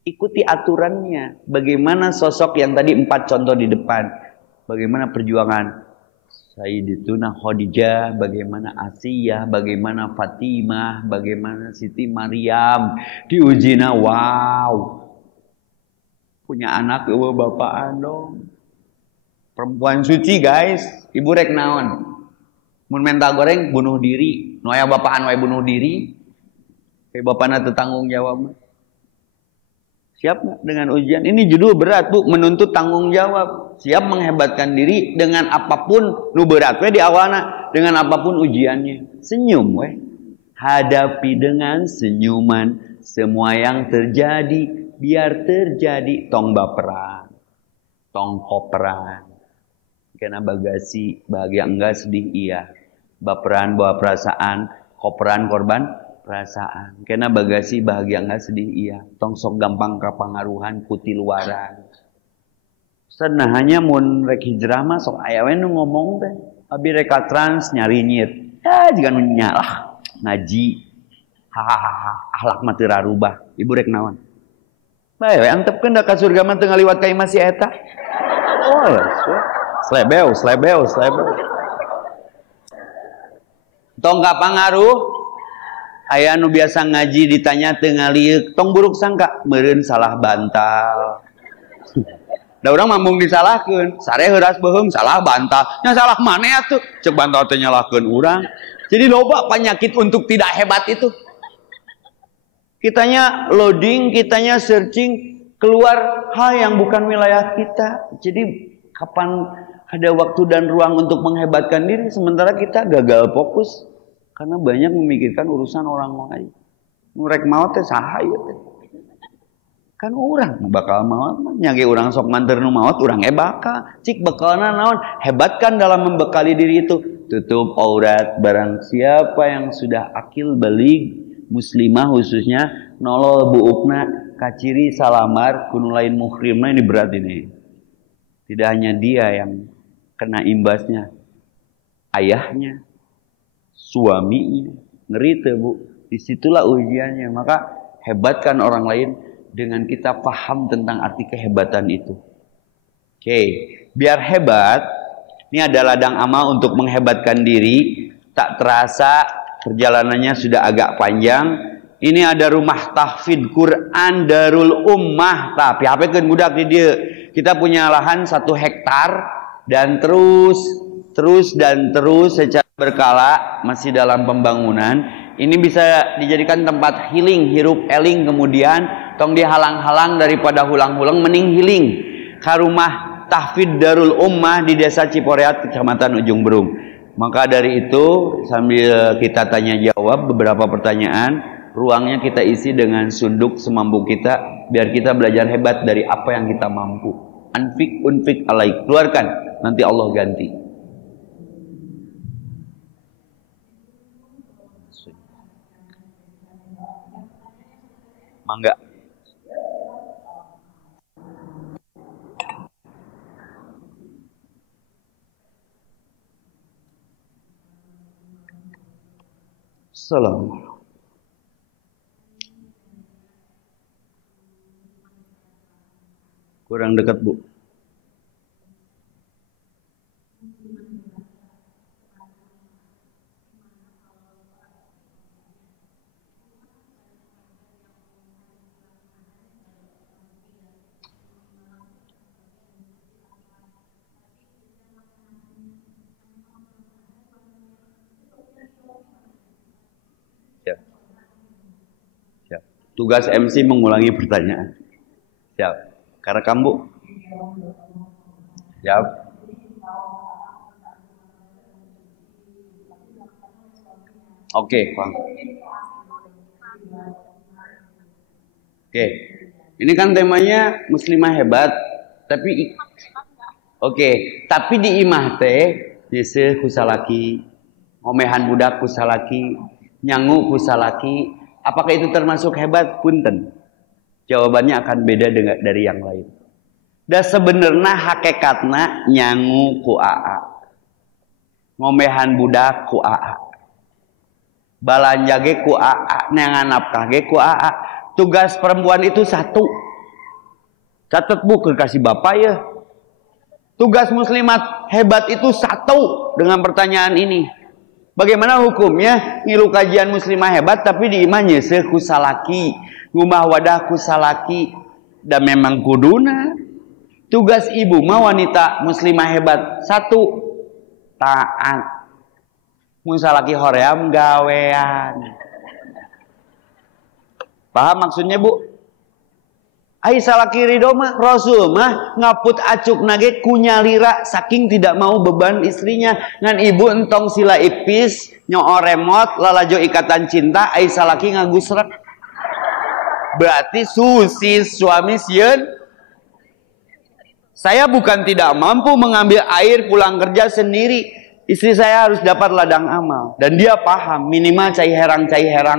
Ikuti aturannya. Bagaimana sosok yang tadi 4 contoh di depan. Bagaimana perjuangan Sayyidatuna Khadijah, bagaimana Asiyah, bagaimana Fatimah, bagaimana Siti Maryam. Diujina wow. Punya anak eueuh bapaan dong. Perempuan suci guys, ibu rek naon? Mun mental goreng bunuh diri, nu aya bapaan wae bunuh diri. Kayak bapana teu tanggung jawab. Siap nggak dengan ujian? Ini judul berat bu, menuntut tanggung jawab. Siap menghebatkan diri dengan apapun nu berat we di awalna, dengan apapun ujiannya. Senyum we. Hadapi dengan senyuman semua yang terjadi, biar terjadi. Tong baperan, tong koperan. Kena bagasi, bahagia enggak, sedih iya. Baperan bawa perasaan, koperan korban perasaan. Kena bagasi, bahagia enggak, sedih iya. Tong sok gampang kapangaruhan kuti luaran. Ustaz nah hanya mun rek hijrah mah sok aya we nu ngomong teh. Abi rek trans nyari nyit. Ya jiga nu nyalah ngaji. Hahaha, akhlak mah teu rarubah. Ibu rek naon? Bae we antepkeun da ka surga mah teu ngaliwat ka imah si eta. Oh, slebeu. Tong kapangaruh aya nu biasa ngaji ditanya teu ngalieup, tong buruk sangka meureun salah bantal. Da urang mambung disalahkeun, sare heuras beuheung salah bantal. Nya salah maneh atuh? Ceuk bantal teh nyalahkeun urang. Jadi loba penyakit untuk tidak hebat itu. Kitanya loading, kitanya searching, keluar hal yang bukan wilayah kita. Jadi kapan ada waktu dan ruang untuk menghebatkan diri, sementara kita gagal fokus karena banyak memikirkan urusan orang lain. Nurek maot teh saha ieu teh? Kan urang bakal maot, nyage urang sok manter nu maot, urang bakal. Cik bekalna naon? Hebatkan dalam membekali diri itu. Tutup aurat barang siapa yang sudah akil balig, muslimah khususnya, nolol buukna, kaciri salamar, kuno lain muhrimna, ini berat ini. Tidak hanya dia yang kena imbasnya, ayahnya, suaminya, ngeri tuh bu. Disitulah ujiannya. Maka hebatkan orang lain dengan kita paham tentang arti kehebatan itu. Oke, biar hebat, ini ada ladang amal untuk menghebatkan diri. Tak terasa perjalanannya sudah agak panjang. Ini ada rumah tahfidz Quran Darul Ummah. Tapi hapekeun budak di dieu. Kita punya lahan 1 hektar dan terus secara berkala masih dalam pembangunan. Ini bisa dijadikan tempat healing, hirup eling, kemudian tong dihalang-halang daripada hulang-hulang mending healing. Ka rumah tahfidz Darul Ummah di Desa Ciporeat, Kecamatan Ujung Berung. Maka dari itu sambil kita tanya jawab beberapa pertanyaan, ruangnya kita isi dengan sunduk semampu kita, biar kita belajar hebat dari apa yang kita mampu. Anfik unfik alaik, keluarkan, nanti Allah ganti. Mangga. Assalamualaikum. Kurang dekat, Bu. Siap. Siap. Tugas MC mengulangi pertanyaan. Siap. Karena kamu. Siap. Oke, Bang. Oke. Ini kan temanya muslimah hebat, tapi tapi di imah teh nyeseuh ku salaki, ngomehan budak ku salaki, nyangu ku salaki, apakah itu termasuk hebat? Punten. Jawabannya akan beda dari yang lain. Dan sebenarnya hakikatna nyangu ku aa, ngomehan budak ku aa, balanja ge ku aa, neangan nafkah ge ku aa. Tugas perempuan itu satu. Catat Bu, kasih bapak ya. Tugas muslimat hebat itu satu dengan pertanyaan ini. Bagaimana hukumnya ngilu kajian muslimah hebat tapi di imah nyeseuh ku salaki, ngumah wadah ku salaki, dan memang kuduna. Tugas ibu mah wanita muslimah hebat satu, taat. Mun salaki hoream gawean. Paham maksudnya, Bu? Ai salaki ridho mah Rasul mah ngaput acuk nage kunyalira saking tidak mau beban istrinya. Ngan ibu entong sila ipis nyoor remot lalajo ikatan cinta ai salaki ngagusrek. Berarti susi suami sieun. Saya bukan tidak mampu mengambil air pulang kerja sendiri. Istri saya harus dapat ladang amal. Dan dia paham, minimal cai herang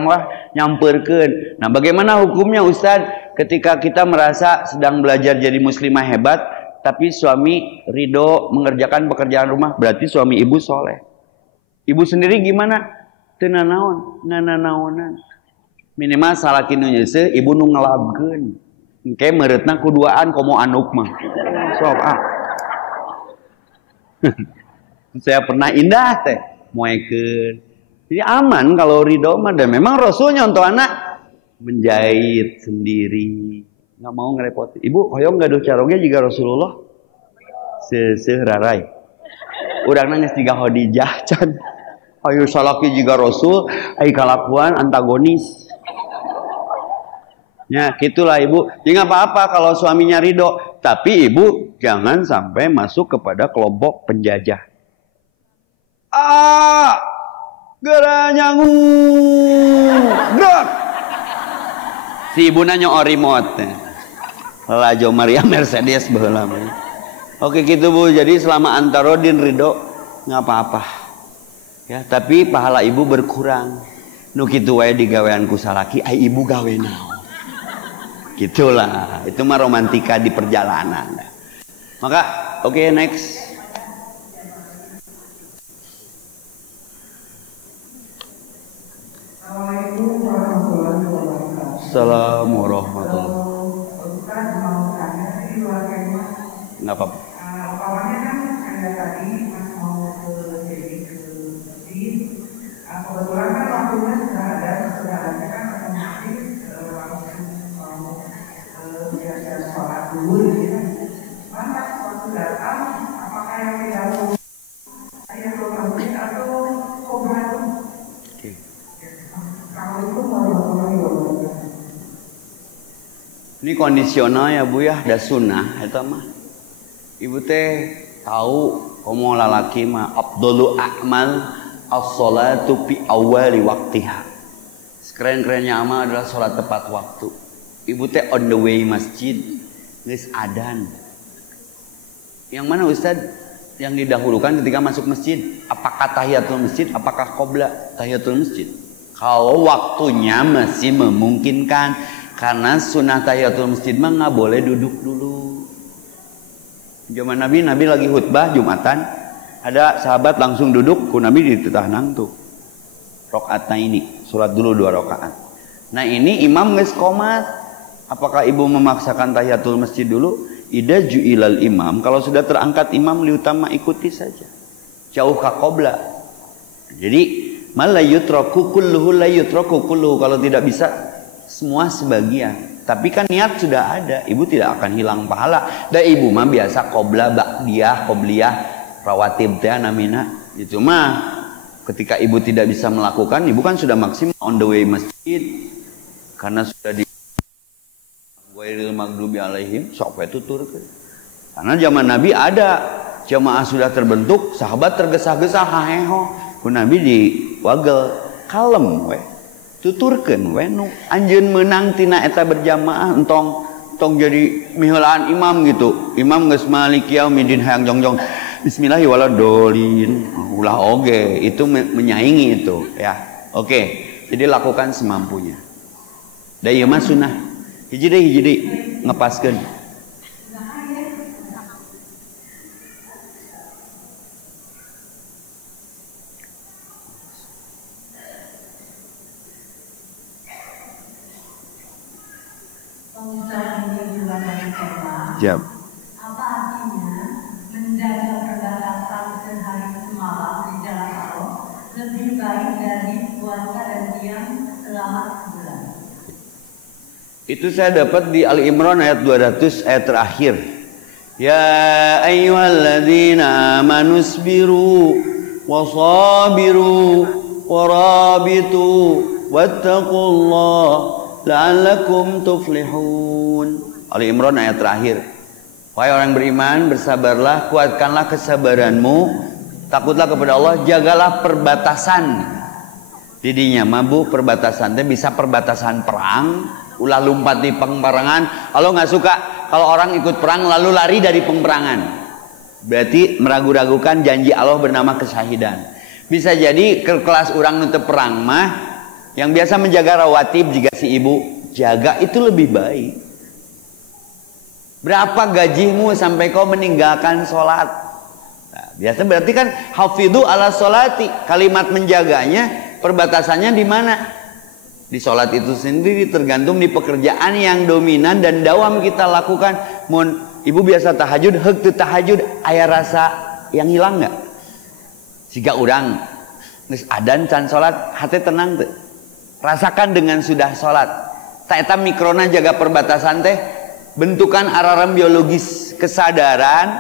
lah nyamperkeun. Nah, bagaimana hukumnya Ustaz ketika kita merasa sedang belajar jadi muslimah hebat, tapi suami ridho mengerjakan pekerjaan rumah, berarti suami ibu soleh. Ibu sendiri gimana? Teu nanaon, nanaonan. Minimal salaki nu nyeuseum, ibu nu ngelabkeun. Engke meureutna kuduaan komo anuk mah. Sok ah. Saya pernah indah teh moekeun. Jadi aman kalau ridho mah, dan memang Rasul nyontoh anak menjahit sendiri, nggak mau ngerepoti. Ibu hoyong gaduh caroge juga Rasulullah seueuh rarai. Urang nangis tiga Khadijah can. Ayo salaki juga Rasul, ai kalakuan antagonis. Ya, gitulah ibu. Jadi nggak apa-apa kalau suaminya ridho, tapi ibu jangan sampai masuk kepada kelompok penjajah. Geranyangu gerak. Si ibu nanya remote. Lajo Maria Mercedes baheula. Oke gitu Bu. Jadi selama antarodin ridho nggak apa-apa. Ya, tapi pahala ibu berkurang. Nu kitu wae digawean ku salaki, ai ibu gawe naon. Gitulah. Itu mah romantika di perjalanan. Maka oke, next. Assalamualaikum warahmatullahi wabarakatuh. Nggak apa-apa. Awalnya kan ada tadi Mas mau ke masjid. Kebetulan kan waktunya sudah ada kan otomatis langsung mau biasa sholat dulu gitu. Mas waktu datang apakah yang tidak saya berlanjut atau kobrah? Ini kondisional ya Bu ya, ada sunnah eta mah. Ibu teh tahu komo lalaki mah afdhalu a'mal as-shalatu fi awwali waqtiha. Sekeren-kerennya amal adalah sholat tepat waktu. Ibu teh on the way masjid geus adzan. Yang mana Ustaz? Yang didahulukan ketika masuk masjid? Apakah tahiyatul masjid? Apakah qobla tahiyatul masjid? Kalau waktunya masih memungkinkan, karena sunnah tahiyatul masjid mah nggak boleh duduk dulu. Zaman Nabi lagi khutbah Jumatan, ada sahabat langsung duduk, ku Nabi ditetahnang tuh. Rakaatna ini, sholat dulu 2 rakaat. Nah ini imam geus qomat. Apakah ibu memaksakan tahiyatul masjid dulu? Ida ju'ilal imam, kalau sudah terangkat imam liutama ikuti saja. Jauh ka qobla. Jadi mal la yutraku kulluhu la yutraku kulluhu, kalau tidak bisa semua sebagian. Tapi kan niat sudah ada, ibu tidak akan hilang pahala. Dan ibu mah biasa qobla ba'diyah, qobliyah, rawatib teh namina. Itu mah ketika ibu tidak bisa melakukan, ibu kan sudah maksimal on the way masjid. Karena sudah di Wairil maghdubi alaihim, sok tuturkeun. Karena zaman Nabi ada jamaah sudah terbentuk, sahabat tergesa-gesa haheho. Ku Nabi diwagel, kalem we. Tuturkeun we nu anjeun meunang tina eta berjamaah entong jadi miheulaan imam gitu. Imam geus maliki yaumidin hayang jongjong. Bismillahirrahmanirrahim. Ulah oge, itu menyaingi itu ya. Oke. Jadi lakukan semampunya. Da ieu mah sunnah. Hiji deui ngepaskeun. Siap. Apa artinya menjaga perbatasan sehari semalam di jalan Allah lebih baik dari puasa dan diam selama sebulan? Itu saya dapat di Ali Imran ayat 200 ayat terakhir. Ya ayyuhalladzina amanu sabiru wasabiru warabitu wattaqullaha la'allakum tuflihun. Ali Imran ayat terakhir. Wahai orang beriman, bersabarlah, kuatkanlah kesabaranmu, takutlah kepada Allah, jagalah perbatasan. Didinya mabuk perbatasan teh bisa perbatasan perang, ulah lumpat di pemperangan. Allah nggak suka kalau orang ikut perang lalu lari dari pemperangan. Berarti meragu-ragukan janji Allah bernama kesyahidan. Bisa jadi ke kelas orang nutup perang mah yang biasa menjaga rawatib jika si ibu jaga itu lebih baik. Berapa gajimu sampai kau meninggalkan sholat? Nah, biasa berarti kan hafidhu ala sholati, kalimat menjaganya perbatasannya di mana? Di sholat itu sendiri, tergantung di pekerjaan yang dominan dan dawam kita lakukan. Mun ibu biasa tahajud, heuk teu tahajud, aya rasa yang hilang nggak? Siga urang geus adan can sholat, hati tenang teu? Rasakan dengan sudah sholat. Tak eta mikrona jaga perbatasan teh, bentukan alarm biologis kesadaran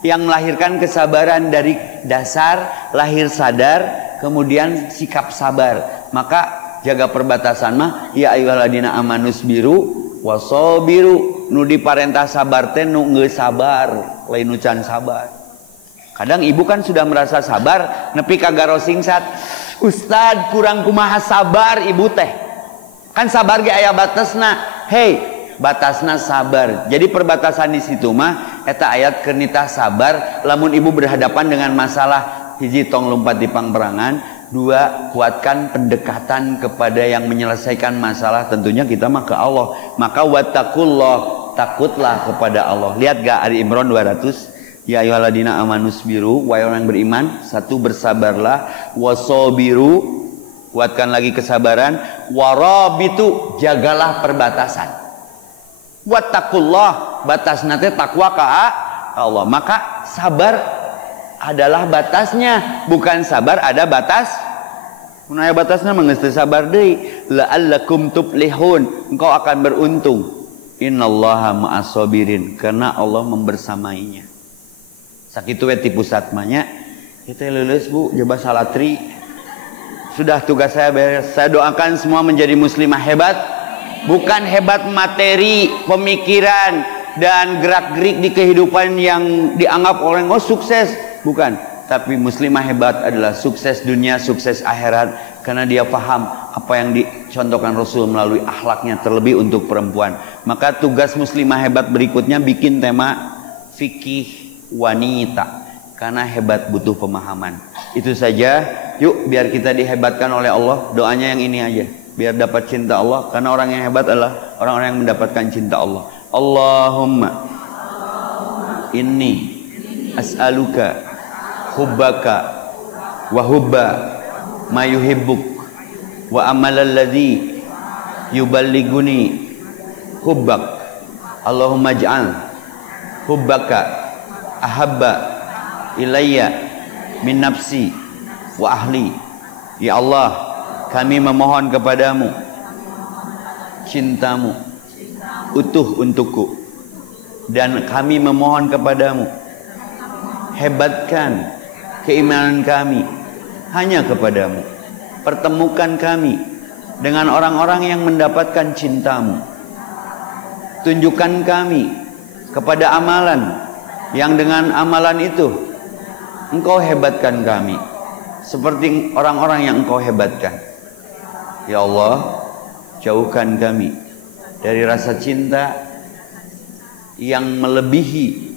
yang melahirkan kesabaran dari dasar lahir sadar, kemudian sikap sabar. Maka jaga perbatasan mah ya ayyuhalladzina amanus biru wasabiru, nu diparentah sabar teh nu geus sabar, lain nu can sabar. Kadang ibu kan sudah merasa sabar nepi ka garo singsat, Ustad kurang kumaha sabar ibu teh, kan sabar ge aya batasna. Hei, batasna sabar. Jadi perbatasan di situ mah eta ayat kenita sabar. Lamun ibu berhadapan dengan masalah, hiji tong lompat di pangperangan, dua kuatkan pendekatan kepada yang menyelesaikan masalah, tentunya kita mah ke Allah. Maka wattaqullah, takutlah kepada Allah. Lihat gak Ali Imran 200? Ya ayyuhalladzina amanus biru, wahai orang beriman, satu bersabarlah, wasabiru, kuatkan lagi kesabaran, warabitu, jagalah perbatasan. Wattaqullah, batas nate takwa ka Allah. Maka sabar adalah batasnya, bukan sabar ada batas. Mun aya batasna mah geus teu sabar deui. La'allakum tuflihun, engkau akan beruntung. Innallaha ma'as sabirin, karena Allah membersamainya. Sakitu we ti pusat mah nya. Kita lulus Bu, coba salatri. Sudah tugas saya beres. Saya doakan semua menjadi muslimah hebat. Bukan hebat materi, pemikiran, dan gerak-gerik di kehidupan yang dianggap orang sukses, bukan. Tapi muslimah hebat adalah sukses dunia, sukses akhirat, karena dia paham apa yang dicontohkan Rasul melalui akhlaknya, terlebih untuk perempuan. Maka tugas muslimah hebat berikutnya bikin tema fikih wanita, karena hebat butuh pemahaman. Itu saja. Yuk biar kita dihebatkan oleh Allah. Doanya yang ini aja, biar dapat cinta Allah, karena orang yang hebat adalah orang-orang yang mendapatkan cinta Allah. Allahumma inni as'aluka hubbaka wa hubba ma yuhibbuk wa amalal ladzi yuballiguni hubbak. Allahumma ij'al hubbaka ahabba ilayya min nafsi wa ahli. Ya Allah, kami memohon kepadamu cintamu utuh untukku, dan kami memohon kepadamu hebatkan keimanan kami hanya kepadamu. Pertemukan kami dengan orang-orang yang mendapatkan cintamu. Tunjukkan kami kepada amalan yang dengan amalan itu engkau hebatkan kami seperti orang-orang yang engkau hebatkan. Ya Allah, jauhkan kami dari rasa cinta yang melebihi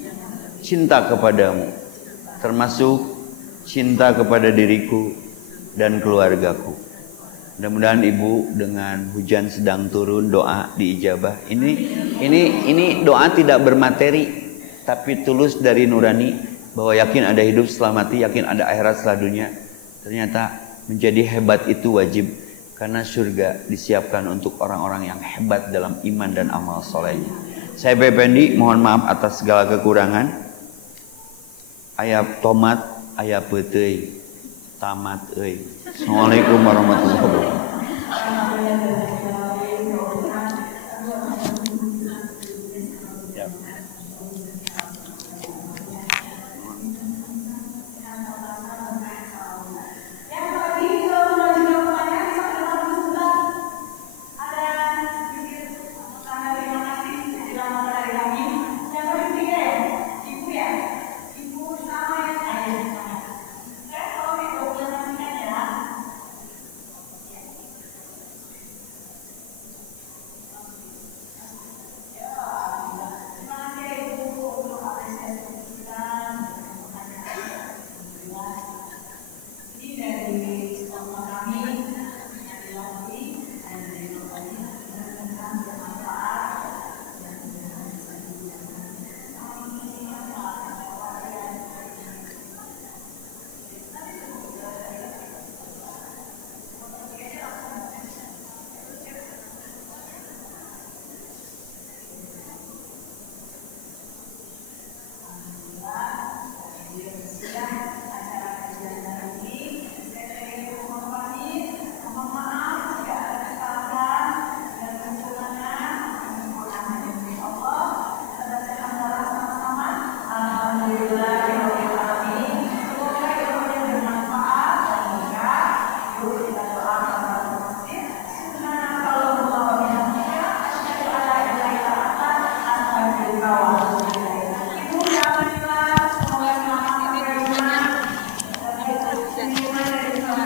cinta kepadamu, termasuk cinta kepada diriku dan keluargaku. Mudah-mudahan ibu dengan hujan sedang turun doa diijabah. Ini doa tidak bermateri, tapi tulus dari nurani, bahwa yakin ada hidup setelah mati, yakin ada akhirat setelah dunia. Ternyata menjadi hebat itu wajib, karena surga disiapkan untuk orang-orang yang hebat dalam iman dan amal solehnya. Saya Pependi, mohon maaf atas segala kekurangan. Aya tomat, aya peuteuy, tamat euy. Assalamualaikum warahmatullahi wabarakatuh.